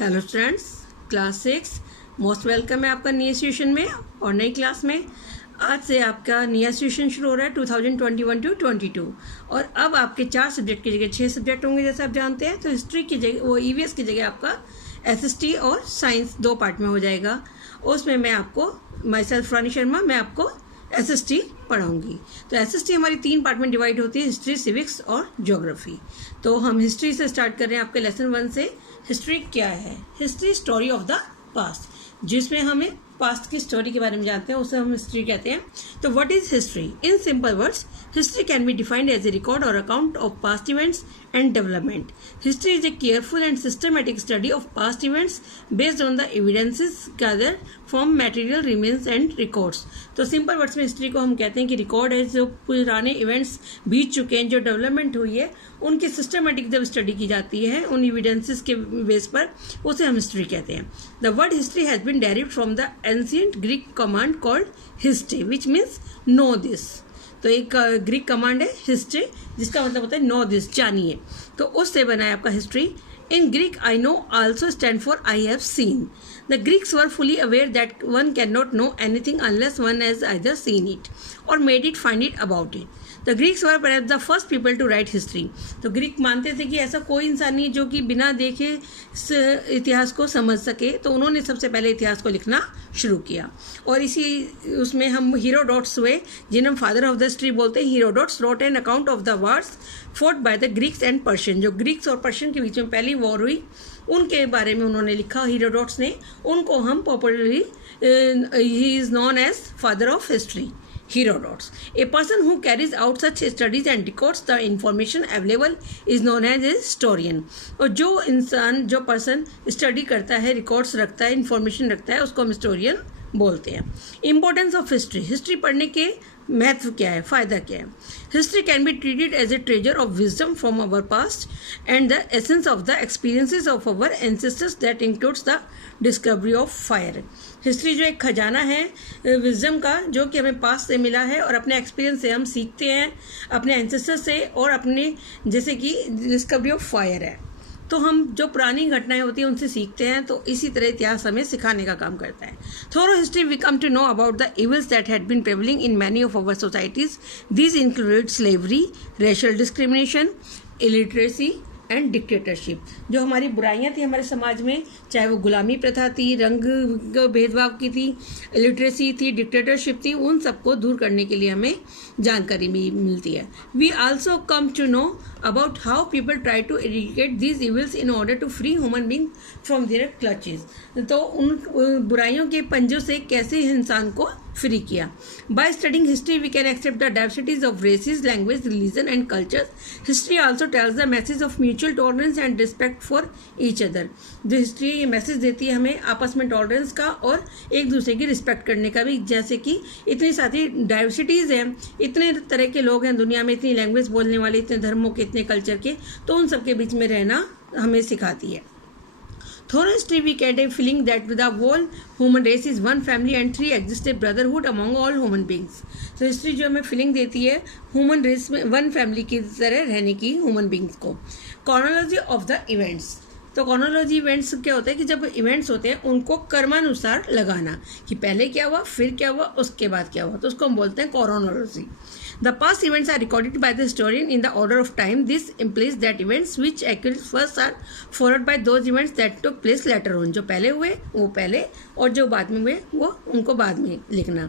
Hello students, class 6 most welcome है आपका नई सेशन में और नई क्लास में। आज से आपका नया सेशन शुरू हो रहा है 2021 टू 22 और अब आपके 4 सब्जेक्ट की जगह 6 सब्जेक्ट होंगे जैसे आप जानते हैं। तो हिस्ट्री की जगह वो ईवीएस की जगह आपका एसएसटी और साइंस 2 पार्ट में हो जाएगा। उसमें मैं आपको माई सेल्फ रानी शर्मा मैं आपको एसएसटी पढ़ाऊंगी। तो एसएसटी हमारी 3 पार्ट में डिवाइड होती है, हिस्ट्री, सिविक्स और ज्योग्राफी। तो हम हिस्ट्री से स्टार्ट कर रहे हैं आपके लेसन 1 से। हिस्ट्री क्या है? History story of the past, जिसमें हमें पास्ट की स्टोरी के बारे में जानते हैं, उसे हम हिस्ट्री कहते हैं। तो what is history? In simple words, history can be defined as a record और account of past events and development. History is a careful and systematic study of past events based on the evidences gathered from material remains and records. तो simple words में history को हम कहते हैं कि record है, जो पुराने इवेंट्स बीत चुके हैं, जो डेवलपमेंट हुई है, उनकी सिस्टमेटिक जब स्टडी की जाती है उन एविडेंसेस के बेस पर, उसे हम हिस्ट्री कहते हैं। The word history has been derived from the ancient Greek command called history which means know this. तो एक ग्रीक कमांड है हिस्ट्री, जिसका मतलब होता है नो दिस, जानिए। तो उससे बना है आपका history. In Greek I know also stand for I have seen. The Greeks were fully aware that one can not know anything unless one has either seen it or made it find it about it. The Greeks were perhaps the first people to write history. तो Greek मानते थे कि ऐसा कोई इंसान नहीं जो कि बिना देखे इतिहास को समझ सके, तो उन्होंने सबसे पहले इतिहास को लिखना शुरू किया। और इसी उसमें हम हीरोडोट्स हुए, जिन्हें हम फादर ऑफ द हिस्ट्री बोलते हैं। Herodotus wrote an account of the wars fought by the Greeks and Persian. जो ग्रीक्स और पर्शियन के बीच में पहली वॉर हुई, उनके बारे में उन्होंने लिखा, हीरोडोट्स ने। उनको हम popularly he is known as father of history, Herodotus. A person who carries out such studies and records the information available is known as a historian. और जो इंसान, जो पर्सन स्टडी करता है, रिकॉर्ड्स रखता है, इंफॉर्मेशन रखता है, उसको हम हिस्टोरियन बोलते हैं। इंपॉर्टेंस ऑफ हिस्ट्री, हिस्ट्री पढ़ने के महत्व क्या है, फ़ायदा क्या है? History can be treated as a treasure of wisdom from our past and the essence of the experiences of our ancestors that includes the discovery of fire. History जो एक खजाना है विजडम का, जो कि हमें पास्ट से मिला है और अपने एक्सपीरियंस से हम सीखते हैं, अपने एंसेस्टर से, और अपने जैसे कि डिस्कवरी ऑफ फायर है, तो हम जो पुरानी घटनाएं होती हैं उनसे सीखते हैं। तो इसी तरह इतिहास हमें सिखाने का काम करता है। Through history we come to know about the evils that had been prevailing in many of our societies. These included slavery, racial discrimination, illiteracy and dictatorship. जो हमारी बुराइयां थी हमारे समाज में, चाहे वो गुलामी प्रथा थी, रंग भेदभाव की थी, इलिटरेसी थी, डिक्टेटरशिप थी, उन सबको दूर करने के लिए हमें जानकारी मिलती है। We also come to know about how people try to eradicate these evils in order to free human being from their clutches. तो उन बुराइयों के पंजों से कैसे इंसान को फ्री किया। By studying history we can accept the diversities of races, language, religion and cultures. History also tells the message of mutual tolerance and respect for each other. जो हिस्ट्री ये मैसेज देती है हमें आपस में टॉलरेंस का और एक दूसरे की रिस्पेक्ट करने का भी। जैसे कि इतनी सारी डाइवर्सिटीज़ हैं, इतने तरह के लोग हैं दुनिया में, इतनी लैंग्वेज बोलने वाले, इतने धर्मों के, इतने कल्चर के, तो उन सबके बीच में रहना हमें सिखाती है। Through history, we get a feeling that the whole human race is one family and three exist a brotherhood among all human beings. So history जो हमें फीलिंग देती है ह्यूमन रेस में वन फैमिली की तरह रहने की, ह्यूमन बींग्स को। कॉर्नोलॉजी ऑफ द इवेंट्स। तो कॉर्नोलॉजी इवेंट्स क्या होता है कि जब इवेंट्स होते हैं उनको क्रमानुसार लगाना, कि पहले क्या हुआ, फिर क्या हुआ, उसके बाद क्या हुआ, तो उसको हम बोलते हैं कॉर्नोलॉजी। The past events are recorded by the historian in the order of time. This implies that events which occurred first are followed by those events that took place later on. जो पहले हुए वो पहले, और जो बाद में हुए वो उनको बाद में लिखना।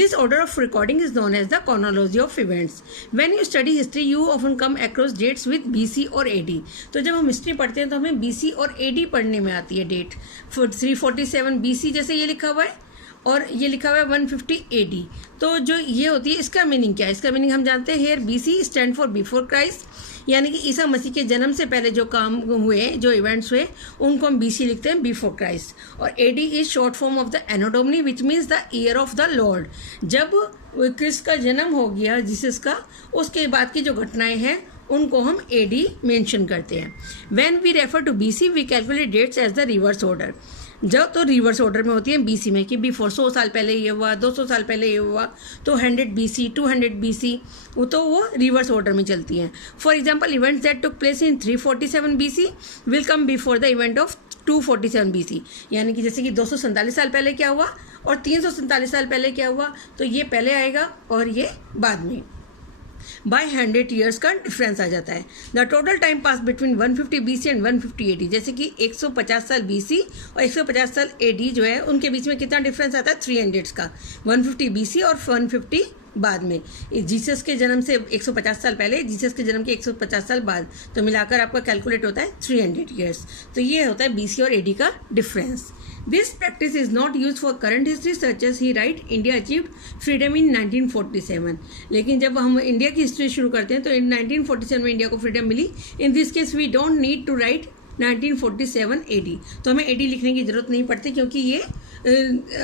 This order of recording is known as the chronology of events. When you study history, you often come across dates with BC और AD. तो जब हम हिस्ट्री पढ़ते हैं तो हमें BC और AD पढ़ने में आती है डेट। 347 BC जैसे ये लिखा हुआ है और ये लिखा हुआ है 150 AD। तो जो ये होती है, इसका मीनिंग क्या है? इसका मीनिंग हम जानते हैं। Here BC stand for before Christ, यानी कि ईसा मसीह के जन्म से पहले जो काम हुए, जो इवेंट्स हुए, उनको हम BC लिखते हैं, बिफोर क्राइस्ट। और AD is short form of the anno domini which means the year of the Lord. जब क्रिस्ट का जन्म हो गया, जीसस का, उसके बाद की जो घटनाएं हैं उनको हम AD मेंशन करते हैं। When we refer to BC we calculate dates as the reverse order. जब तो रिवर्स ऑर्डर में होती है BC में, कि बिफोर 100 साल पहले ये हुआ, 200 साल पहले ये हुआ, तो 100 BC, 200 BC, वो रिवर्स ऑर्डर में चलती हैं। For example, events that took place in 347 BC will come before the event of 247 BC, यानी कि जैसे कि 247 साल पहले क्या हुआ और 347 साल पहले क्या हुआ, तो ये पहले आएगा और ये बाद में। बाय 100 ईयर्स का डिफरेंस आ जाता है। The total time pass between 150 BC and 150 AD, जैसे कि 150 साल BC और 150 साल AD जो है उनके बीच में कितना डिफरेंस आता है, 300 का। 150 BC और 150 बाद में। जीसस के जन्म से 150 साल पहले, जीसस के जन्म के 150 साल बाद, तो मिलाकर आपका कैलकुलेट होता है 300 ईयर्स। तो ये होता है BC और AD का difference. This practice is not use for current history such as he write India achieved freedom in 1947। लेकिन जब हम इंडिया की हिस्ट्री शुरू करते हैं तो इन 1947 में इंडिया को फ्रीडम मिली। In this case we don't need to write 1947 AD, तो हमें AD लिखने की जरूरत नहीं पड़ती, क्योंकि ये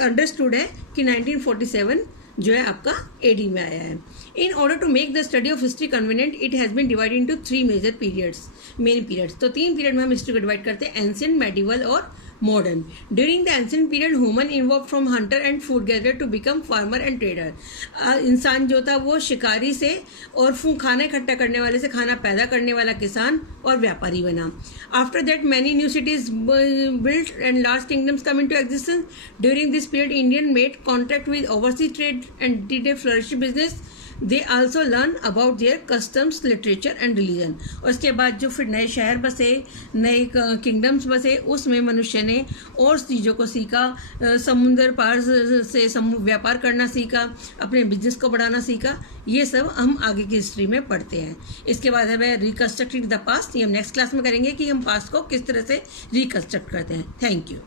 अंडरस्टूड है कि 1947 जो है आपका AD में आया है। In order to make the study of history convenient it has been divided into 3 major periods, main periods. तो 3 पीरियड में हम हिस्ट्री को डिवाइड करते हैं, एंशिएंट, मेडिवल और modern. During the ancient period human involve from hunter and food gather to become farmer and trader. इंसान जो था वो शिकारी से और खाना इकट्ठा करने वाले से खाना पैदा करने वाला किसान और व्यापारी बना। After that many new cities built and large kingdoms come into existence. During this period Indian made contact with overseas trade and did a flourish business. They also learn about their customs, literature and religion. और उसके बाद जो फिर नए शहर बसे, नए kingdoms बसे, उसमें मनुष्य ने और चीज़ों को सीखा, समुद्र पार से व्यापार करना सीखा, अपने बिजनेस को बढ़ाना सीखा। ये सब हम आगे की हिस्ट्री में पढ़ते हैं। इसके बाद है रिकन्स्ट्रक्टिंग द पास्ट, ये हम नेक्स्ट क्लास में करेंगे कि हम पास्ट को किस तरह से रिकन्स्ट्रक्ट करते हैं। Thank you.